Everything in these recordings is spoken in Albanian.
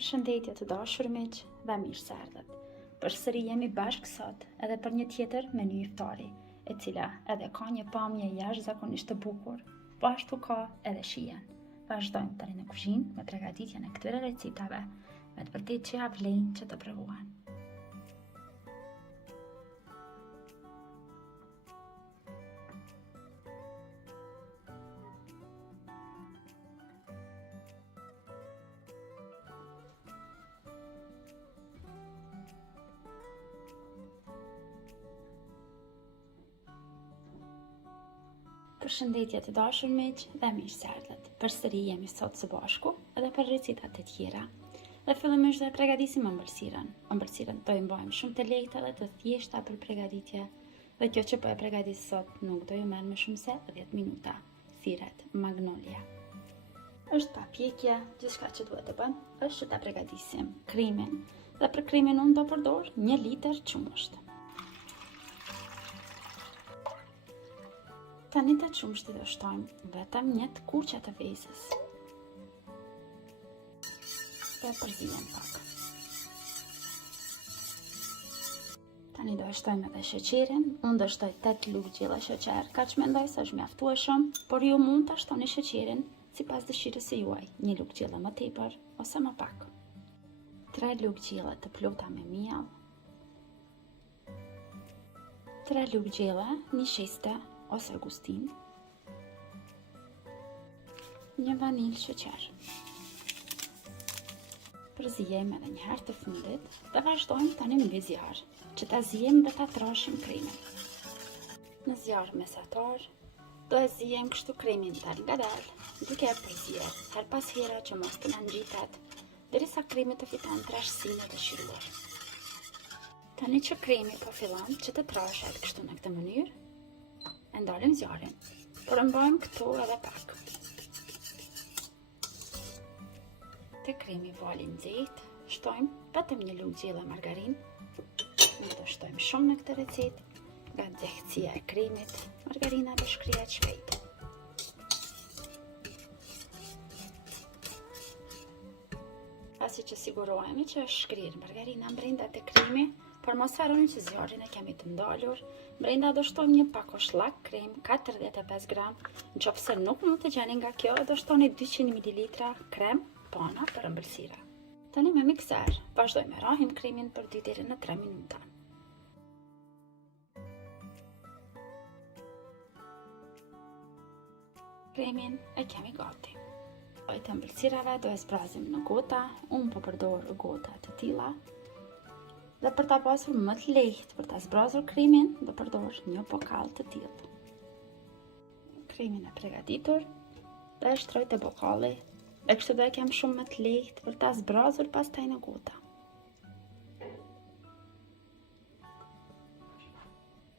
Përshëndetje të dashur miq dhe mirë se erdhët. Përsëri jemi bashkë sot edhe për një tjetër menu iftari, e cila edhe ka një pamje jashtëzakonisht të bukur, po ashtu ka edhe shijen. Vazhdojmë tani në kuzhinë me përgatitjen e këtyre recetave, me të vërtetë që ja vlen që të provohen. Përshëndetje të dashur miq dhe mirë se erdhët. Përsëri jemi sot së bashku edhe për recetat e tjera. Dhe fillimisht do e përgatisim ëmbëlsirën. Ëmbëlsirën do i bëjmë shumë të lehta dhe të thjeshta për përgatitje. Dhe kjo që po e përgatis sot nuk do ju merr më shumë se 10 minuta. Thirret Magnolia. Është pa pjekje, gjithçka që duhet të bëjmë është që ta përgatisim krimin. Dhe për krimin unë do përdor 1 litër qumësht. Tani të qumshtit do shtojmë vetëm 1 kuqe të vezës. Dhe përzijem pak. Tani do shtojmë edhe sheqerin. Unë do shtoj 8 lugë gjella sheqer, kaq mendoj se është mjaftueshëm, por ju mund ta shtoni sheqerin sipas dëshirës së juaj, 1 lugë gjella më tepër ose më pak. 3 lugë gjella të plota me miell. 3 lugë gjella nishiste ose gustin, 1 vanilë sheqer. Përzijemi edhe një herë të fundit dhe vazhdojmë tani mbi zjarr, që ta zijem dhe ta trashim kremin. Në zjarr mesatar do e zijem kështu kremin dal nga dal, duke e përzier her pas here që mos të na ngjitet, derisa kremi të fiton trashësinë e dëshiruar. Tani që kremi po fillon që të trashet kështu në këtë mënyrë, e ndalim zjarrin, por e mbajmë këtu edhe pak. Te kremi vali nxehtë, shtojmë vetëm 1 lugë gjella margarinë. Nuk do shtojmë shumë në këtë recetë, nga nxehtësia e kremit, margarina do shkrihet shpejt. Pasi që sigurohemi që është shkrirë margarina brenda te kremi, por mos harroni që zjarrin e kemi të ndalur. Brenda do shtojmë një pakosh llak krem 45 gram. Nëse nuk mund të gjeni nga kjo, do shtoni 200 ml krem pana për ëmbëlsira. Tani me mikser vazhdojmë me rahim kremin për 2 deri në 3 minuta. Kremin e kemi gati. Të ëmbëlsirave do e zbrazim në gota. Unë po përdor gota të tilla. Dhe për ta pasur më të lehtë për ta zbrazur kremin, do përdor një bokall të tillë. Kremin e përgatitur dhe e shtroj te bokalli, e kështu do e kem shumë më të lehtë për ta zbrazur pastaj në gota.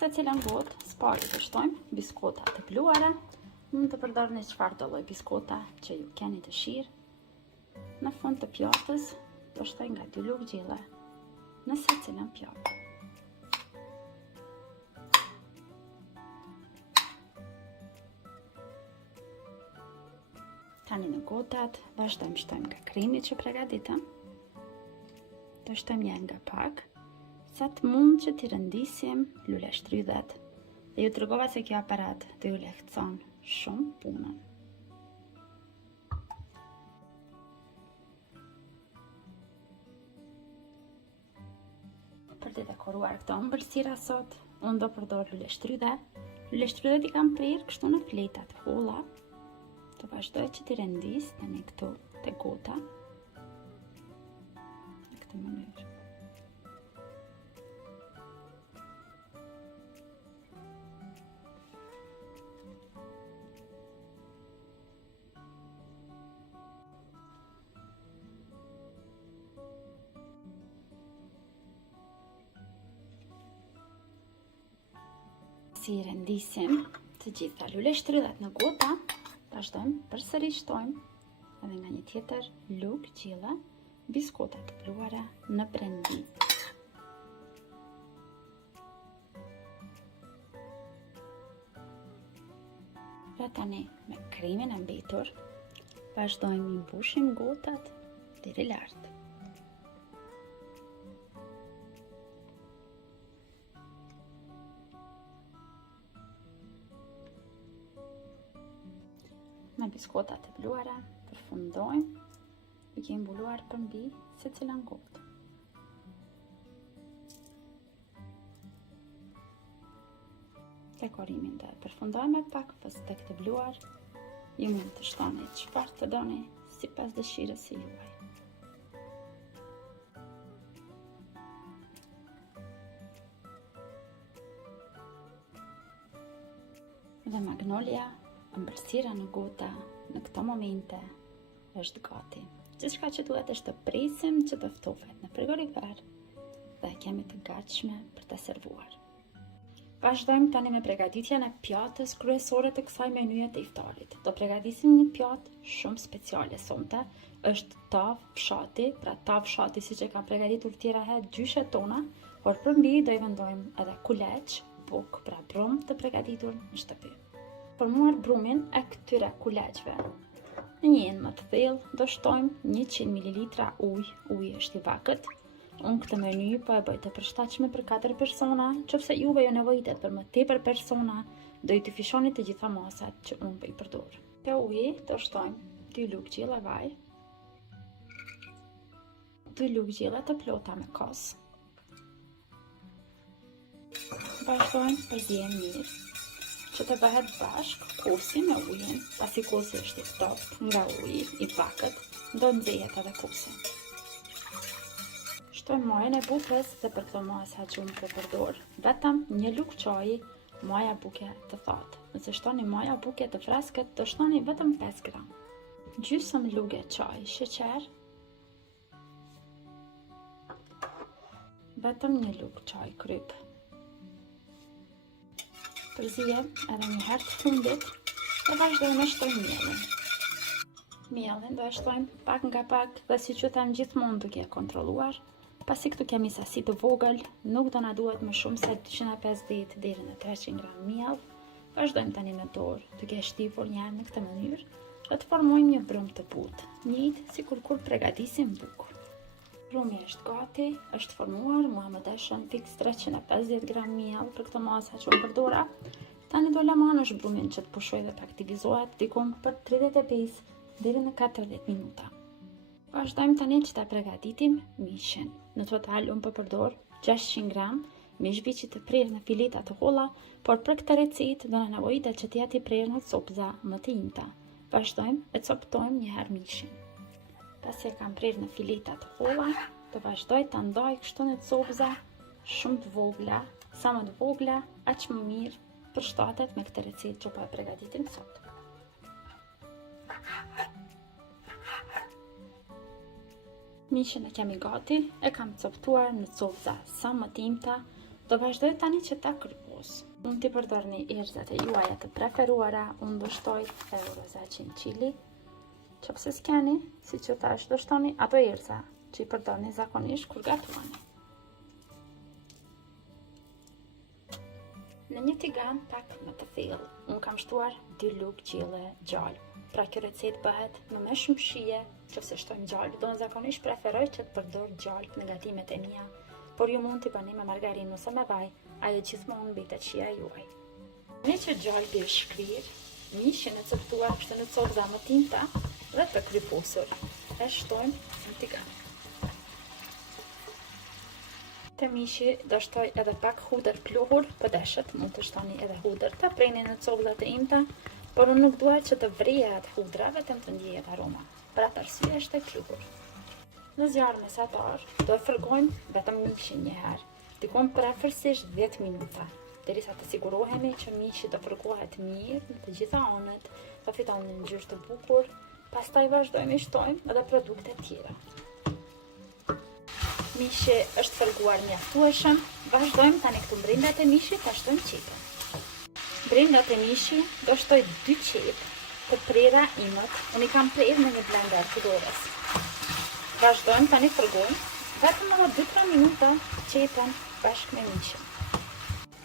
Të cilën gotë spari të shtojmë biskota të bluara. Mund të përdorni çfarë do lloj biskota që ju keni dëshirë. Në fund të pjatës do shtoj nga 2 lugë gjella në secilën pjatë. Tani në gotat vazhdojmë shtojmë nga kremi që përgatitëm. Do shtojmë një nga pak, sa të mund që t'i rëndisim lule shtrydhet. Dhe ju tregova se kjo aparat do ju lehtëson shumë punën. Për të dekoruar këto ëmbëlsira sot, unë do përdor lule shtrydhe. Lule shtrydhet i kam prirë kështu në fleta të holla. Do vazhdoj që t'i rendis tani këtu te gota. Në këtë mënyrë. Si rendisim të gjitha lule shtrydhat në gota, vazhdojmë përsëri shtojmë edhe nga një tjetër lugë gjella biskota të bluara në brendi. Pra tani me kremin e mbetur, vazhdojmë i mbushim gotat deri lart. Me biskotat e bluara përfundojmë duke i mbuluar përmbi secilën gotë. Dekorimin dhe përfundojmë pak fëstek të bluar. Ju mund të shtoni çfarë të doni sipas dëshirës së juaj. Dhe magnolia, ëmbëlsira në gota, në këto momente është gati. Gjithçka që duhet është të presim që të ftohet në frigorifer dhe kemi të gatshme për të servuar. Vazhdojmë tani me përgatitjen e pjatës kryesore të kësaj menuje të iftarit. Do përgatisim një pjatë shumë speciale sonte, është tavë fshati, pra tavë fshati siç e kam përgatitur tjera herë 2 shetona, por përmbi do i vendojmë edhe kuleç, bukë, pra brum të përgatitur në shtëpi. Formuar brumin e këtyre kuleçve në një enë më të thellë, do shtojmë 100 ml ujë është i vakët. Unë këtë meny po e bëj të përshtatshme për 4 persona, nëse juve ju nevojitet për më tepër persona, do i të fishoni të gjitha masat që unë po i përdor. Te uji do shtojmë 2 lugë gjelle vaj, 2 lugë gjelle të plota me kos. Vazhdojmë përzihen mirë, që të bëhet bashk kosi me ujin, pasi kosi është i ftohtë nga uji i vakët, do nxehet edhe kosi. Shtojmë majën e bukës dhe për këto masa që unë po përdor vetëm 1 lugë çaji maja buke të thatë. Nëse shtoni maja buke të freskët, do shtoni vetëm 5 gram. Gjysmë lugë çaj sheqer, vetëm 1 lugë çaj kryp. Përzijem edhe një herë të fundit dhe vazhdojmë shtojmë mielin. Mielin do e shtojmë pak nga pak dhe si që them gjithmonë duke e kontrolluar. Pasi këtu kemi sasi të vogël, nuk do na duhet më shumë se 250 deri në 300 gram miell. Vazhdojmë tani me dorë, duke shtypur një herë në këtë mënyrë, dhe të formojmë një brum të butë, njëjtë sikur kur përgatisim bukë. Brumi është gati, është formuar, mua më deshën fiks 350 gram miell për këtë masa që unë përdora. Tani do lëmë anësh brumin që të pushoj dhe të aktivizohet diku për 35 deri në 40 minuta. Vazhdojmë tani që ta përgatitim mishin. Në total unë po përdor 600 gram mish biçi të prerë në fileta të holla, por për këtë recetë do na nevojitet që të jetë i prerë në copëza më të imta. Vazhdojmë e coptojmë një herë mishin. Pasi e kam prerë në fileta të holla, do vazhdoj ta ndaj kështu në copëza shumë të vogla, sa më të vogla, aq më mirë përshtatet me këtë recetë që po e përgatitim sot. Mishin e kemi gati, e kam coptuar në copëza sa më të imta, do vazhdoj tani që ta kërpos. Mund t'i përdorni erëzat e juaja të preferuara, unë do shtoj roza çinçili. Nëse s'keni, siç u thash, do shtoni ato erëza që i përdorni zakonisht kur gatuani. Në një tigan pak më të thellë, unë kam shtuar 2 lugë gjelle gjallë. Pra kjo recetë bëhet me më shumë shije, nëse shtojmë gjallë. Do në zakonisht preferoj që të përdor gjallë në gatimet e mia, por ju mund t'i bëni me margarinë ose me vaj, ajo gjithmonë mbetet shija juaj. Me që gjallë bie shkrir, mishin e coptuar kështu në copëza më të imta dhe të kryposur, e shtojmë në tigan. Te mishi do shtoj edhe pak hudër pluhur, për deshët mund të shtoni edhe hudër të preni në copëza të imta, por unë nuk dua që të vrihet hudra, vetëm të ndihet aroma. Për atë arsye është e pluhur. Në zjarr mesatar do e fërgojmë vetëm mishin një herë, diku për afërsisht 10 minuta, derisa të sigurohemi që mishi të fërgohet mirë në të gjitha anët, të fiton një ngjyrë të bukur. Pastaj vazhdojmë i shtojmë edhe produkte tjera. Mishi është fërguar mjaftueshëm, vazhdojmë tani këtu brindat e mishit ta shtojmë qepën. Brindat e mishi do shtoj 2 qep të prera imët, unë i kam prerë në një blender të dorës. Vazhdojmë tani fërgojmë, vetëm edhe 2-3 minuta qepën bashkë me mishin.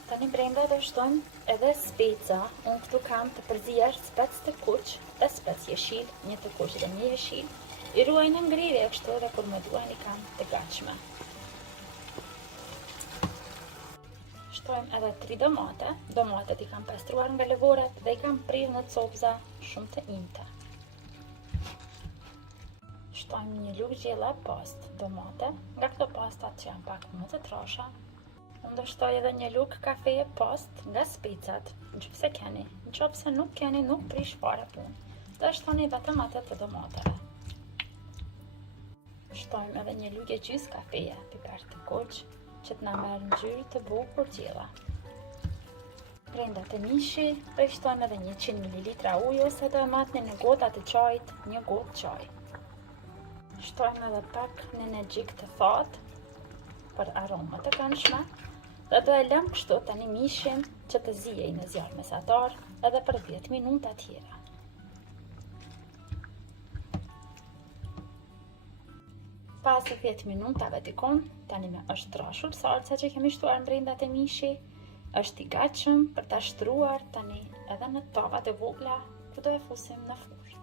Tani brenda do shtojmë edhe speca, unë këtu kam të përzier spec të kuq dhe spec jeshil, një të kuq dhe një jeshil. I ruaj në ngrirje kështu edhe kur më duan i kam të gatshme. Shtojmë edhe 3 domate. Domatet i kam pastruar nga lëvorat dhe i kam prirë në copëza shumë të imta. Shtojmë një lugë gjella past domate, nga këto pastat që janë pak më të trasha. Unë do shtoj edhe një lugë kafeje past nga specat, nëse keni. Nëse nuk keni, nuk prish fare punë. Do shtoni vetëm atë të domateve. Shtojmë edhe një lugë gjys kafeje, piper të kuq, që të na merr ngjyrë të bukur gjella. Brenda të mishi, do i shtojmë edhe 100 ml ujë ose do e matni në gota të çajit, 1 gotë çaj. Shtojmë edhe pak nenexhik të thatë për aromë të këndshme dhe do e lëm kështu tani mishin që të zijej në zjarr mesatar edhe për 10 minuta tjera. Pas 10 minutave dikon, tani me është trashur salca që kemi shtuar brenda të mishi, është i gatshëm për ta shtruar tani edhe në tavat e vogla ku do e fusim në furrë.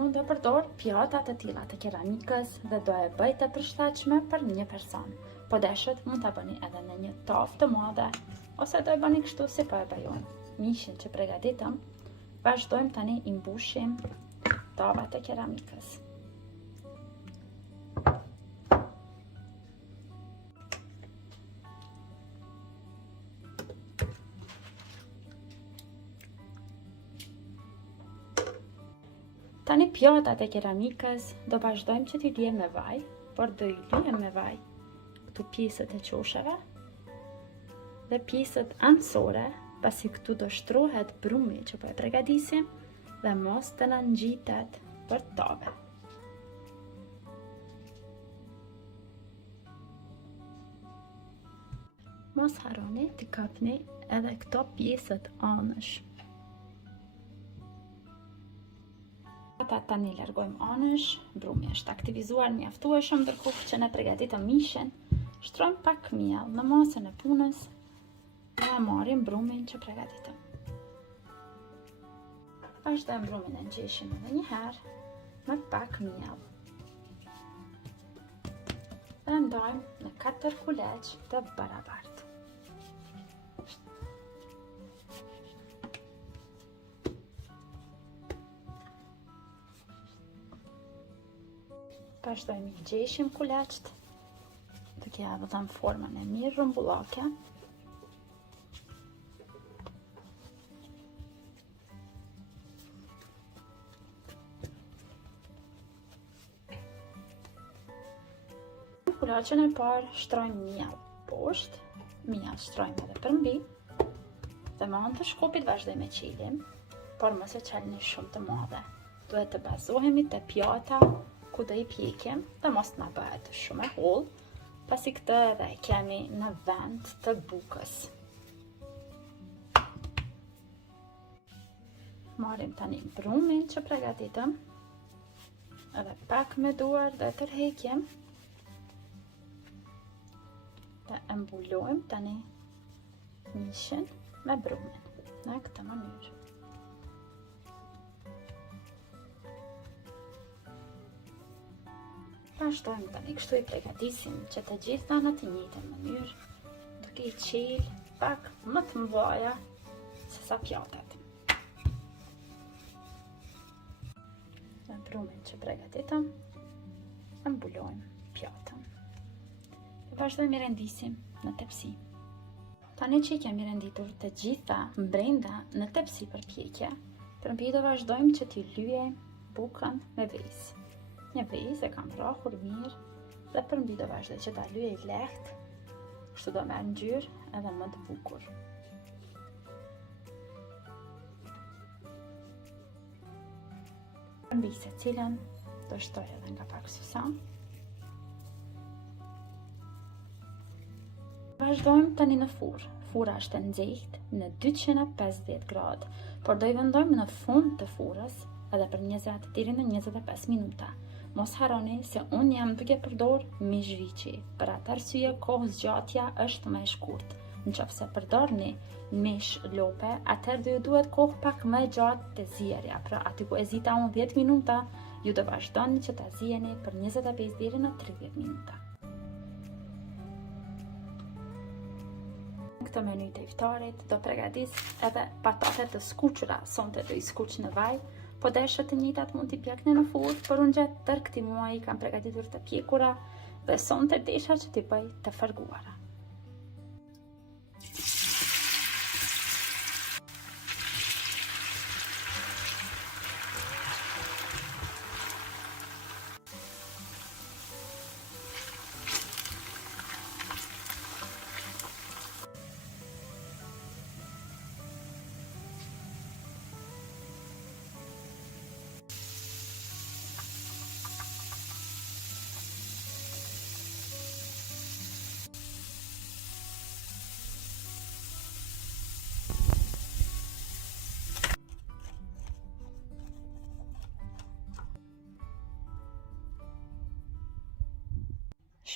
Unë do përdor pjata të tilla të keramikës dhe do e bëj të përshtatshme për një person. Po deshët mund ta bëni edhe në një tavë të madhe ose do e bëni kështu si po e bëj unë. Mishin që përgatitëm, vazhdojmë tani i mbushim tavat e keramikës. Tani pjatat e keramikës do vazhdojmë që t'i lijem me vaj, por do i lijem me vaj këtu pjesët e qosheve dhe pjesët anësore, pasi këtu do shtrohet brumi që po e përgatisim dhe mos të na ngjitet për tave. Mos harroni të kapni edhe këto pjesët anësh. Ata tani largojmë anësh, brumi është aktivizuar mjaftueshëm ndërkohë që ne përgatitëm mishin. Shtrojmë pak miell në masën e punës dhe marrim brumin që përgatitëm. Vazhdojmë brumin e ngjeshim edhe një herë me pak miell. Dhe ndajmë në 4 kuleç të barabartë. Vazhdojmë i gjeshim kuleçt, duke ia dhënë formën e mirë rrumbullake. Në kuleçën e parë shtrojmë miell poshtë, miell shtrojmë edhe përmbi, dhe me anë të shkopit vazhdojmë me qilim, por mos e qalni shumë të madhe. Duhet të bazohemi te pjata ku do i pjekim dhe mos na bëhet shumë e hollë, pasi këtë edhe e kemi në vend të bukës. Marrim tani brumin që përgatitëm, edhe pak me duar dhe tërheqjem dhe e mbulojmë tani mishin me brumin në këtë mënyrë. Vazhdojmë tani kështu i përgatisim që të gjitha në të njëjtën mënyrë, duke i qel pak më të mëdha se sa pjatat. Në brumin që përgatitëm, e mbulojmë pjatën. Vazhdojmë i rendisim në tepsi. Tani që i kemi renditur të gjitha brenda në tepsi për pjekje, përmbi do vazhdojmë që t'i lyejmë bukën me vezë. Një vezë e kam vrahur mirë dhe përmbi do vazhdoj që ta lyej lehtë, kështu do merr ngjyrë edhe më të bukur. Përmbi secilën do shtoj edhe nga pak susan. Vazhdojmë tani në furrë. Furra është e nxehtë në 250 gradë, por do i vendojmë në fund të furrës edhe për 20 deri në 25 minuta. Mos harroni se unë jam duke përdor mish viçi. Për atë arsye kohës gjatja është më e shkurtë. Nëse përdorni mish lope, atëherë ju duhet kohë pak më e gjatë të zierja. Pra aty ku e zita unë 10 minuta, ju do vazhdoni që ta zijeni për 25 deri në 30 minuta. Këtë menu të iftarit do përgatis edhe patatet të skuqura, sonte do i skuq në vaj, po deshët të njëjtat mund t'i pjekni në furrë, por unë gjatë tërë këtij muaji kam përgatitur të pjekura dhe sonte desha që t'i bëj të fërguara.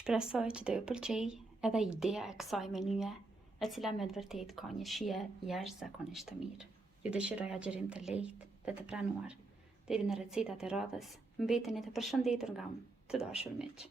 Shpresoj që të ju pëlqej edhe ideja e kësaj menye, e cila me të vërtet ka një shije jashtëzakonisht të mirë. Ju dëshiroj agjerim të lehtë dhe të pranuar. Deri në recetat e radhës, mbeteni të përshëndetur nga unë, të dashur miq.